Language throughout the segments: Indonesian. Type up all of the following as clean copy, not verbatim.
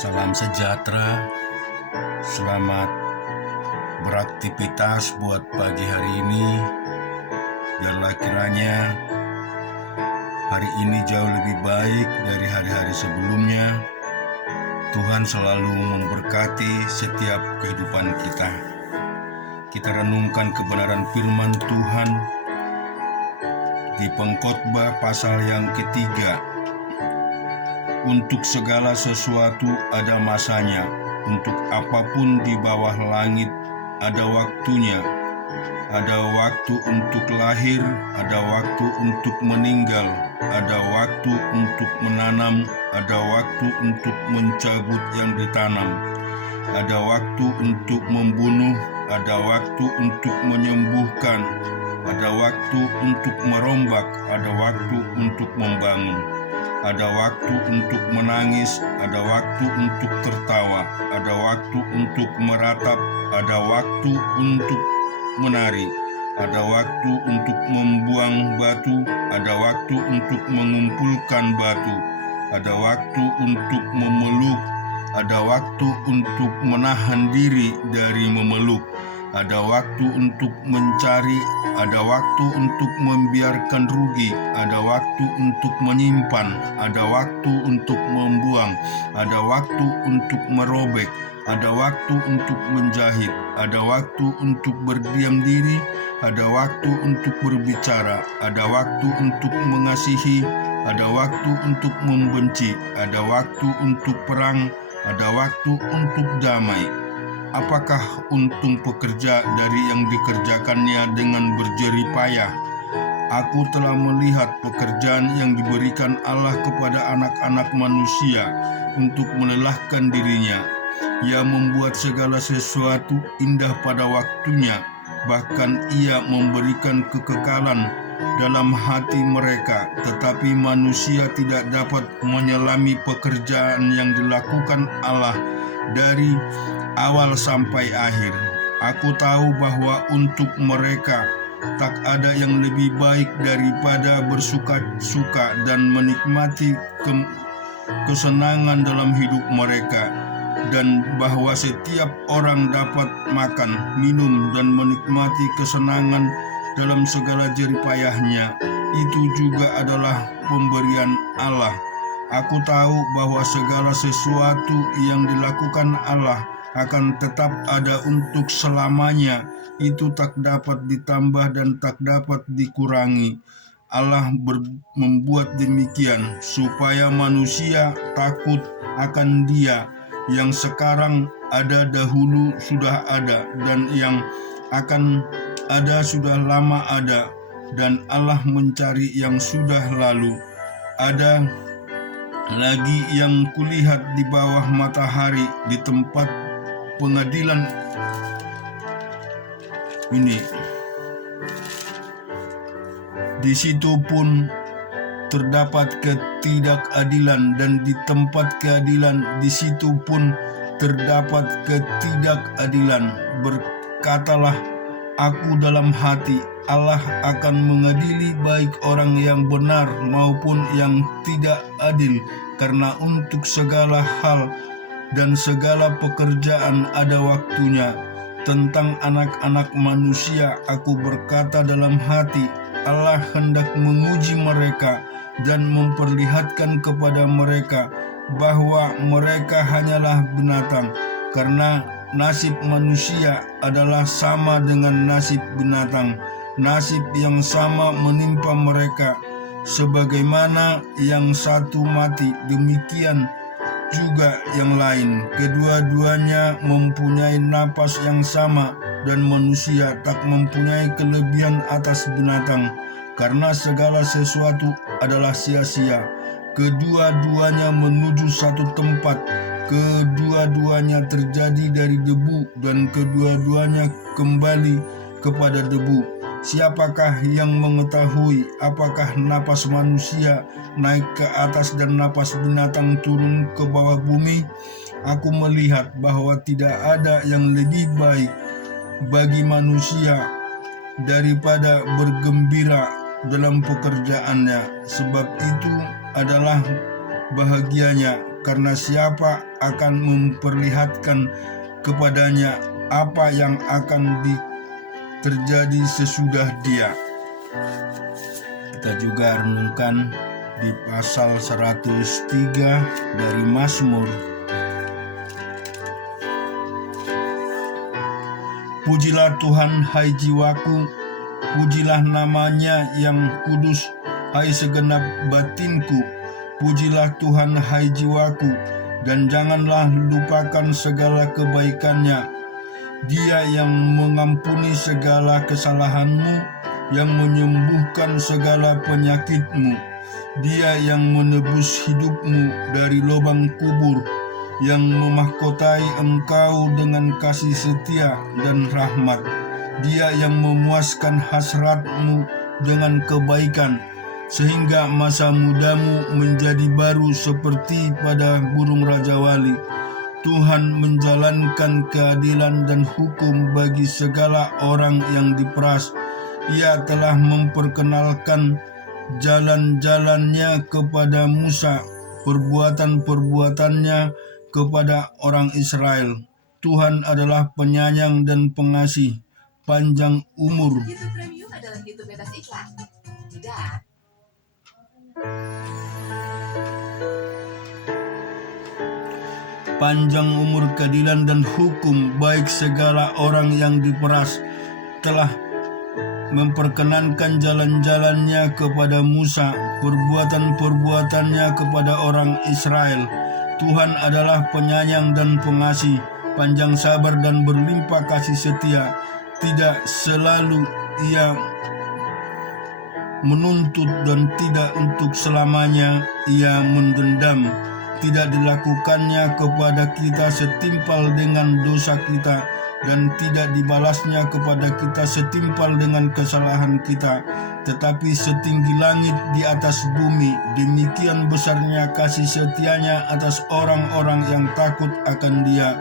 Salam sejahtera, selamat beraktivitas buat pagi hari ini. Biarlah kiranya hari ini jauh lebih baik dari hari-hari sebelumnya. Tuhan selalu memberkati setiap kehidupan kita. Kita renungkan kebenaran firman Tuhan di Pengkhotbah pasal yang ketiga. Untuk segala sesuatu ada masanya, untuk apapun di bawah langit ada waktunya. Ada waktu untuk lahir, ada waktu untuk meninggal, ada waktu untuk menanam, ada waktu untuk mencabut yang ditanam, ada waktu untuk membunuh, ada waktu untuk menyembuhkan, ada waktu untuk merombak, ada waktu untuk membangun. Ada waktu untuk menangis, ada waktu untuk tertawa, ada waktu untuk meratap, ada waktu untuk menari, ada waktu untuk membuang batu, ada waktu untuk mengumpulkan batu, ada waktu untuk memeluk, ada waktu untuk menahan diri dari memeluk, ada waktu untuk mencari, ada waktu untuk membiarkan rugi, ada waktu untuk menyimpan, ada waktu untuk membuang, ada waktu untuk merobek, ada waktu untuk menjahit, ada waktu untuk berdiam diri, ada waktu untuk berbicara, ada waktu untuk mengasihi, ada waktu untuk membenci, ada waktu untuk perang, ada waktu untuk damai. Apakah untung pekerja dari yang dikerjakannya dengan berjerih payah? Aku telah melihat pekerjaan yang diberikan Allah kepada anak-anak manusia untuk melelahkan dirinya. Ia membuat segala sesuatu indah pada waktunya, bahkan ia memberikan kekekalan dalam hati mereka, tetapi manusia tidak dapat menyelami pekerjaan yang dilakukan Allah dari awal sampai akhir. Aku tahu bahwa untuk mereka tak ada yang lebih baik daripada bersuka-suka dan menikmati kesenangan dalam hidup mereka, dan bahwa setiap orang dapat makan, minum, dan menikmati kesenangan dalam segala jerih payahnya. Itu juga adalah pemberian Allah. Aku tahu bahwa segala sesuatu yang dilakukan Allah akan tetap ada untuk selamanya. Itu tak dapat ditambah dan tak dapat dikurangi. Allah membuat demikian supaya manusia takut akan Dia yang sekarang ada, dahulu sudah ada, dan yang akan ada sudah lama ada, dan Allah mencari yang sudah lalu. Ada lagi yang kulihat di bawah matahari di tempat pengadilan ini. Di situ pun terdapat ketidakadilan, dan di tempat keadilan di situ pun terdapat ketidakadilan. Berkatalah aku dalam hati, Allah akan mengadili baik orang yang benar maupun yang tidak adil, karena untuk segala hal dan segala pekerjaan ada waktunya. Tentang anak-anak manusia aku berkata dalam hati, Allah hendak menguji mereka dan memperlihatkan kepada mereka bahwa mereka hanyalah binatang, karena nasib manusia adalah sama dengan nasib binatang. Nasib yang sama menimpa mereka. Sebagaimana yang satu mati, demikian juga yang lain. Kedua-duanya mempunyai napas yang sama, dan manusia tak mempunyai kelebihan atas binatang, karena segala sesuatu adalah sia-sia. Kedua-duanya menuju satu tempat, kedua-duanya terjadi dari debu, dan kedua-duanya kembali kepada debu. Siapakah yang mengetahui apakah napas manusia naik ke atas dan napas binatang turun ke bawah bumi? Aku melihat bahwa tidak ada yang lebih baik bagi manusia daripada bergembira dalam pekerjaannya. Sebab itu adalah bahagianya karena siapa akan memperlihatkan kepadanya apa yang akan terjadi sesudah dia. Kita juga renungkan di pasal 103 dari Mazmur. Pujilah Tuhan, hai jiwaku, pujilah namanya yang kudus, hai segenap batinku. Pujilah Tuhan, hai jiwaku, dan janganlah lupakan segala kebaikannya. Dia yang mengampuni segala kesalahanmu, yang menyembuhkan segala penyakitmu. Dia yang menebus hidupmu dari lubang kubur, yang memahkotai engkau dengan kasih setia dan rahmat. Dia yang memuaskan hasratmu dengan kebaikan, sehingga masa mudamu menjadi baru seperti pada burung rajawali. Tuhan menjalankan keadilan dan hukum bagi segala orang yang diperas. Ia telah memperkenalkan jalan-jalannya kepada Musa, perbuatan-perbuatannya kepada orang Israel. Tuhan adalah penyayang dan pengasih, panjang umur. YouTube Premium adalah YouTube bebas iklan. Panjang umur, keadilan dan hukum baik segala orang yang diperas. Telah memperkenankan jalan-jalannya kepada Musa, perbuatan-perbuatannya kepada orang Israel. Tuhan adalah penyayang dan pengasih, panjang sabar dan berlimpah kasih setia. Tidak selalu ia menuntut dan tidak untuk selamanya ia mendendam. Tidak dilakukannya kepada kita setimpal dengan dosa kita, dan tidak dibalasnya kepada kita setimpal dengan kesalahan kita. Tetapi setinggi langit di atas bumi, demikian besarnya kasih setianya atas orang-orang yang takut akan Dia.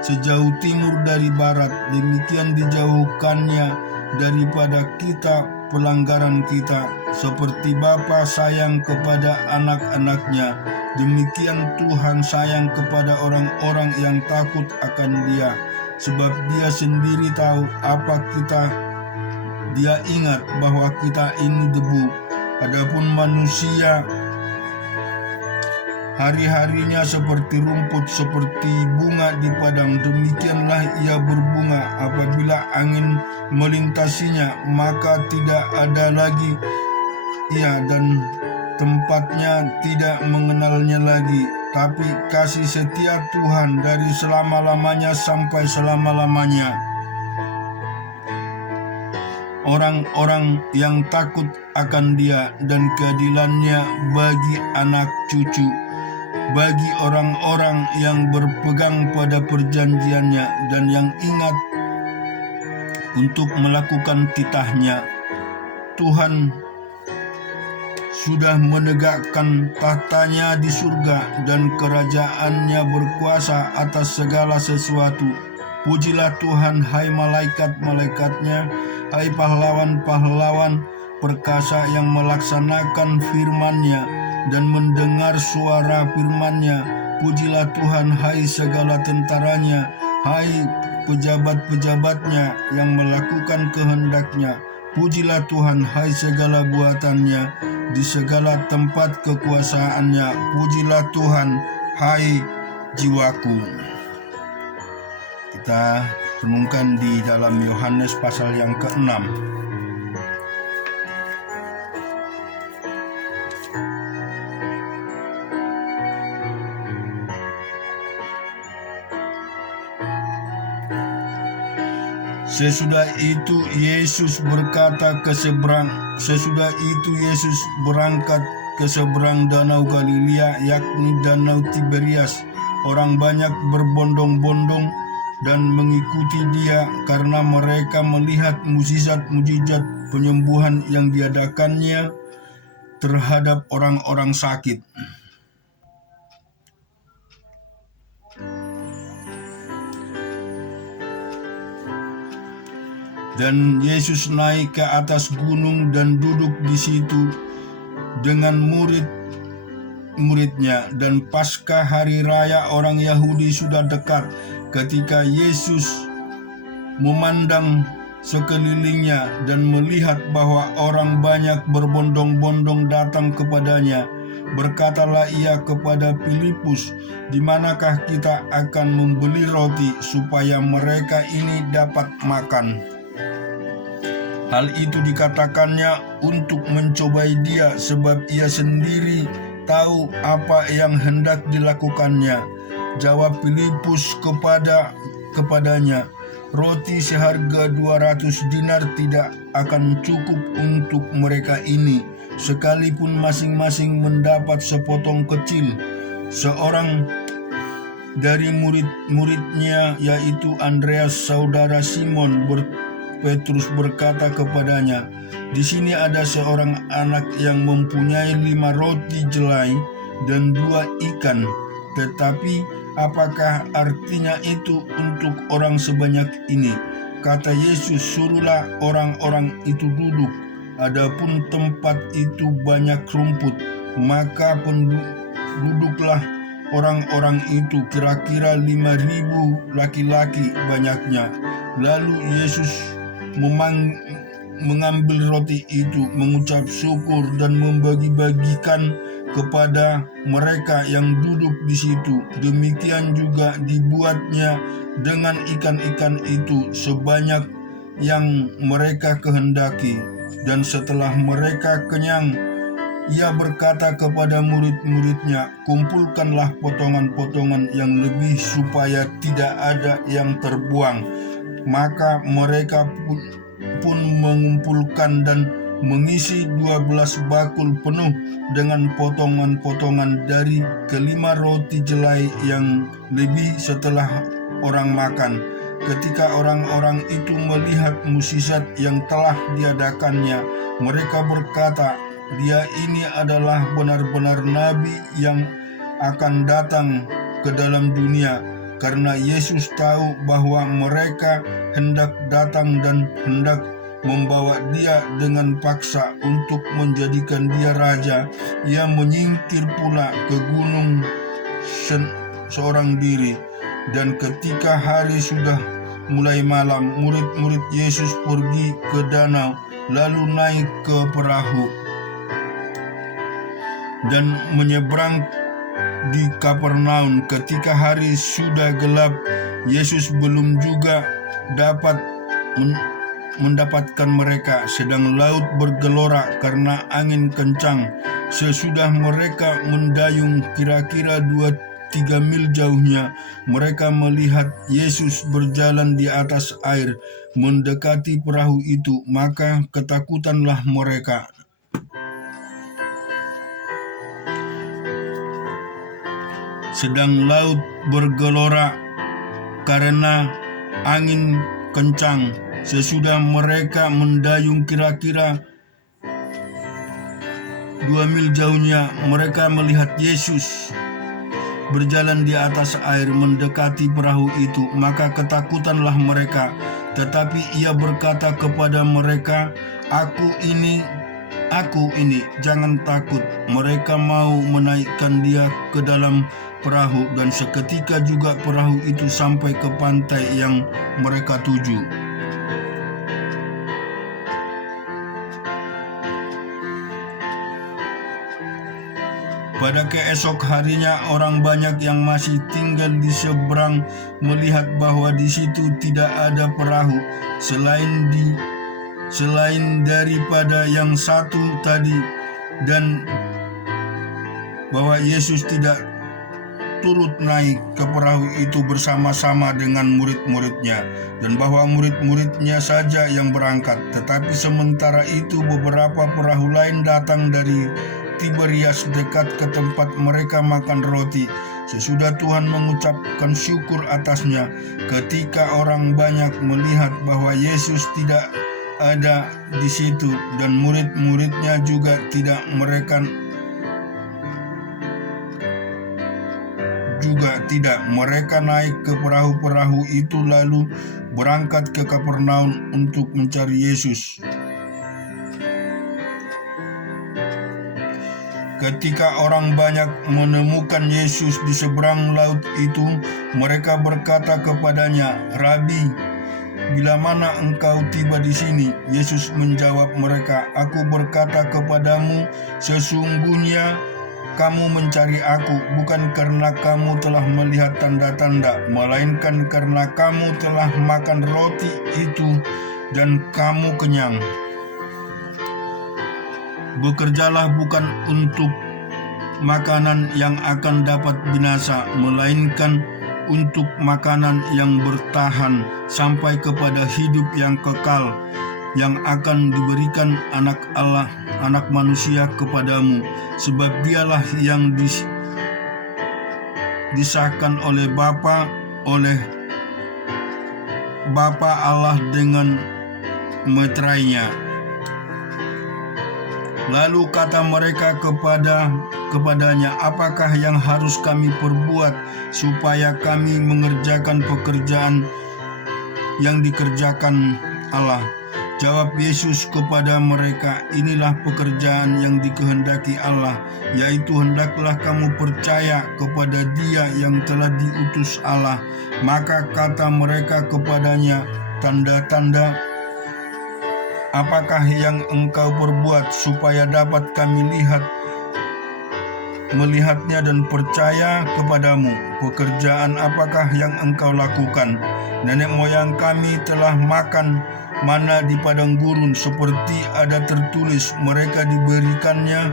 Sejauh timur dari barat, demikian dijauhkannya daripada kita pelanggaran kita. Seperti Bapa sayang kepada anak-anaknya, demikian Tuhan sayang kepada orang-orang yang takut akan Dia. Sebab Dia sendiri tahu apa kita. Dia ingat bahwa kita ini debu. Adapun manusia, hari-harinya seperti rumput, seperti bunga di padang, demikianlah ia berbunga. Apabila angin melintasinya, maka tidak ada lagi ia, dan tempatnya tidak mengenalnya lagi. Tapi kasih setia Tuhan dari selama-lamanya sampai selama-lamanya. Orang-orang yang takut akan Dia, dan keadilannya bagi anak cucu, bagi orang-orang yang berpegang pada perjanjiannya dan yang ingat untuk melakukan titahnya. Tuhan sudah menegakkan tahtanya di surga, dan kerajaannya berkuasa atas segala sesuatu. Pujilah Tuhan, hai malaikat-malaikatnya, hai pahlawan-pahlawan perkasa yang melaksanakan firman-Nya dan mendengar suara firman-Nya. Pujilah Tuhan, hai segala tentaranya, hai pejabat-pejabatnya yang melakukan kehendak-Nya. Pujilah Tuhan, hai segala buatannya, di segala tempat kekuasaannya. Pujilah Tuhan, hai jiwaku. Kita renungkan di dalam Yohanes pasal yang ke-6. Sesudah itu Yesus berangkat ke seberang danau Galilea, yakni danau Tiberias. Orang banyak berbondong-bondong dan mengikuti Dia karena mereka melihat mukjizat-mukjizat penyembuhan yang diadakannya terhadap orang-orang sakit. Dan Yesus naik ke atas gunung dan duduk di situ dengan murid-muridnya, dan pasca hari raya orang Yahudi sudah dekat. Ketika Yesus memandang sekelilingnya dan melihat bahwa orang banyak berbondong-bondong datang kepadanya, berkatalah ia kepada Filipus, "Di manakah kita akan membeli roti supaya mereka ini dapat makan?" Hal itu dikatakannya untuk mencobai dia, sebab ia sendiri tahu apa yang hendak dilakukannya. Jawab Filipus kepadanya, "Roti seharga 200 dinar tidak akan cukup untuk mereka ini, sekalipun masing-masing mendapat sepotong kecil." Seorang dari murid-muridnya, yaitu Andreas saudara Simon Petrus, berkata kepadanya, "Di sini ada seorang anak yang mempunyai 5 roti jelai dan 2 ikan, tetapi apakah artinya itu untuk orang sebanyak ini?" Kata Yesus, "Suruhlah orang-orang itu duduk." Adapun tempat itu banyak rumput, maka duduklah orang-orang itu, kira-kira 5.000 laki-laki banyaknya. Lalu Yesus mengambil roti itu, mengucap syukur dan membagi-bagikan kepada mereka yang duduk di situ. Demikian juga dibuatnya dengan ikan-ikan itu sebanyak yang mereka kehendaki. Dan setelah mereka kenyang, ia berkata kepada murid-muridnya, "Kumpulkanlah potongan-potongan yang lebih supaya tidak ada yang terbuang." Maka mereka pun mengumpulkan dan mengisi 12 bakul penuh dengan potongan-potongan dari kelima roti jelai yang lebih setelah orang makan. Ketika orang-orang itu melihat mukjizat yang telah diadakannya, mereka berkata, "Dia ini adalah benar-benar nabi yang akan datang ke dalam dunia." Karena Yesus tahu bahwa mereka hendak datang dan hendak membawa dia dengan paksa untuk menjadikan dia raja, ia menyingkir pula ke gunung seorang diri. Dan ketika hari sudah mulai malam, murid-murid Yesus pergi ke danau, lalu naik ke perahu dan menyeberang di Kapernaum. Ketika hari sudah gelap, Yesus belum juga dapat mendapatkan mereka, sedang laut bergelora karena angin kencang. Sesudah mereka mendayung kira-kira 2-3 mil jauhnya, mereka melihat Yesus berjalan di atas air mendekati perahu itu, maka ketakutanlah mereka. Sedang laut bergelora karena angin kencang. Sesudah mereka mendayung kira-kira 2 mil jauhnya, mereka melihat Yesus berjalan di atas air mendekati perahu itu, maka ketakutanlah mereka. Tetapi ia berkata kepada mereka, Aku ini, jangan takut." Mereka mau menaikkan dia ke dalam perahu, dan seketika juga perahu itu sampai ke pantai yang mereka tuju. Pada keesok harinya, orang banyak yang masih tinggal di seberang melihat bahwa di situ tidak ada perahu selain daripada yang satu tadi, dan bahwa Yesus tidak turut naik ke perahu itu bersama-sama dengan murid-muridnya, dan bahwa murid-muridnya saja yang berangkat. Tetapi sementara itu beberapa perahu lain datang dari Tiberias dekat ke tempat mereka makan roti. Sesudah Tuhan mengucapkan syukur atasnya, ketika orang banyak melihat bahwa Yesus tidak ada di situ dan murid-muridnya juga tidak, mereka naik ke perahu-perahu itu lalu berangkat ke Kapernaum untuk mencari Yesus. Ketika orang banyak menemukan Yesus di seberang laut itu, mereka berkata kepadanya, "Rabi, bila mana engkau tiba di sini?" Yesus menjawab mereka, "Aku berkata kepadamu, sesungguhnya kamu mencari aku bukan karena kamu telah melihat tanda-tanda, melainkan karena kamu telah makan roti itu dan kamu kenyang. Bekerjalah bukan untuk makanan yang akan dapat binasa, melainkan untuk makanan yang bertahan sampai kepada hidup yang kekal, yang akan diberikan anak manusia kepadamu, sebab dialah yang disahkan oleh Bapa Allah dengan meterainya." Lalu kata mereka kepadanya, "Apakah yang harus kami perbuat supaya kami mengerjakan pekerjaan yang dikerjakan Allah?" Jawab Yesus kepada mereka, "Inilah pekerjaan yang dikehendaki Allah, yaitu hendaklah kamu percaya kepada Dia yang telah diutus Allah." Maka kata mereka kepadanya, "Tanda-tanda apakah yang engkau perbuat supaya dapat kami melihatnya dan percaya kepadamu? Pekerjaan apakah yang engkau lakukan? Nenek moyang kami telah makan mana di padang gurun, seperti ada tertulis, mereka diberikannya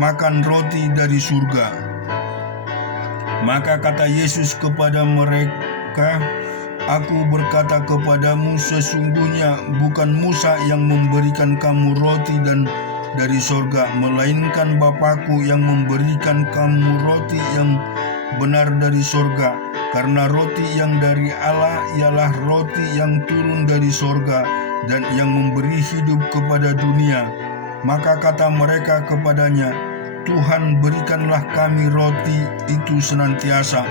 makan roti dari surga." Maka kata Yesus kepada mereka, "Aku berkata kepadamu, sesungguhnya bukan Musa yang memberikan kamu roti dari sorga, melainkan Bapa-Ku yang memberikan kamu roti yang benar dari sorga. Karena roti yang dari Allah ialah roti yang turun dari sorga dan yang memberi hidup kepada dunia." Maka kata mereka kepadanya, "Tuhan, berikanlah kami roti itu senantiasa."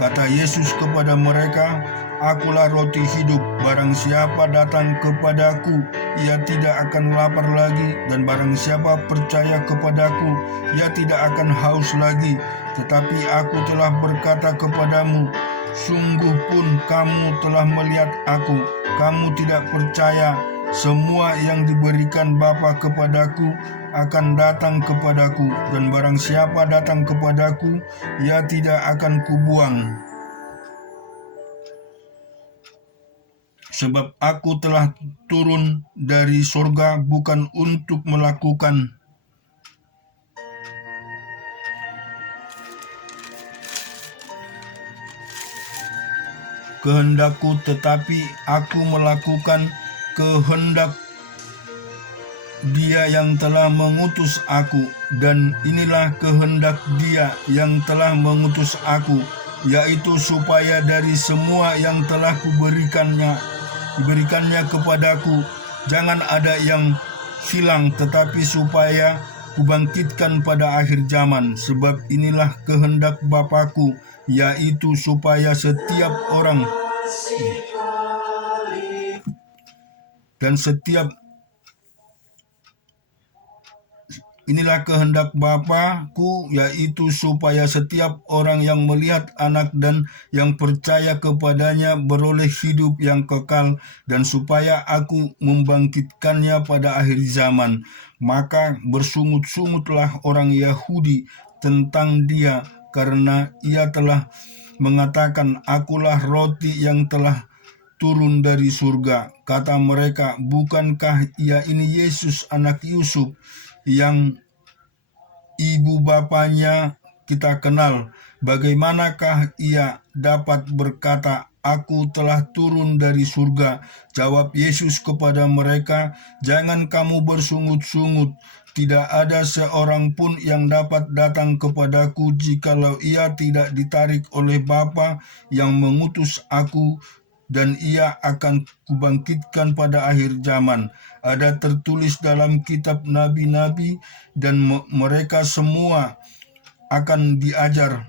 Kata Yesus kepada mereka, "Akulah roti hidup. Barang siapa datang kepadaku, ia tidak akan lapar lagi, dan barang siapa percaya kepadaku, ia tidak akan haus lagi. Tetapi aku telah berkata kepadamu, sungguh pun kamu telah melihat aku, kamu tidak percaya. Semua yang diberikan Bapa kepadaku akan datang kepadaku, dan barang siapa datang kepadaku, ia tidak akan kubuang. Sebab aku telah turun dari sorga bukan untuk melakukan kehendakku, tetapi aku melakukan kehendak Dia yang telah mengutus aku. Dan inilah kehendak Dia yang telah mengutus aku, yaitu supaya dari semua yang telah diberikannya kepadaku, jangan ada yang hilang, tetapi supaya kubangkitkan pada akhir zaman. Sebab inilah kehendak Bapa-Ku, yaitu supaya setiap orang Inilah kehendak Bapa-Ku, yaitu supaya setiap orang yang melihat Anak dan yang percaya kepadanya beroleh hidup yang kekal, dan supaya aku membangkitkannya pada akhir zaman. Maka bersungut-sungutlah orang Yahudi tentang Dia, karena Ia telah mengatakan, "Akulah roti yang telah turun dari surga." Kata mereka, "Bukankah Ia ini Yesus anak Yusuf, yang ibu bapanya kita kenal? Bagaimanakah Ia dapat berkata, 'Aku telah turun dari surga'?" Jawab Yesus kepada mereka, "Jangan kamu bersungut-sungut. Tidak ada seorang pun yang dapat datang kepadaku jikalau ia tidak ditarik oleh Bapa yang mengutus aku, dan Ia akan kubangkitkan pada akhir zaman. Ada tertulis dalam kitab nabi-nabi, dan mereka semua akan diajar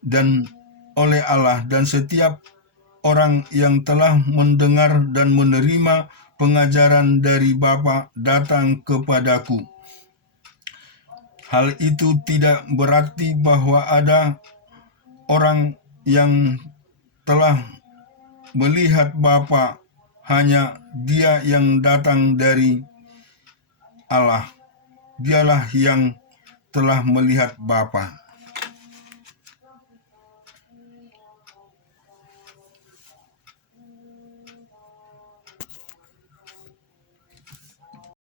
dan oleh Allah, dan setiap orang yang telah mendengar dan menerima pengajaran dari Bapa datang kepadaku." Hal itu tidak berarti bahwa ada orang yang telah melihat Bapa, hanya Dia yang datang dari Allah. Dialah yang telah melihat Bapa.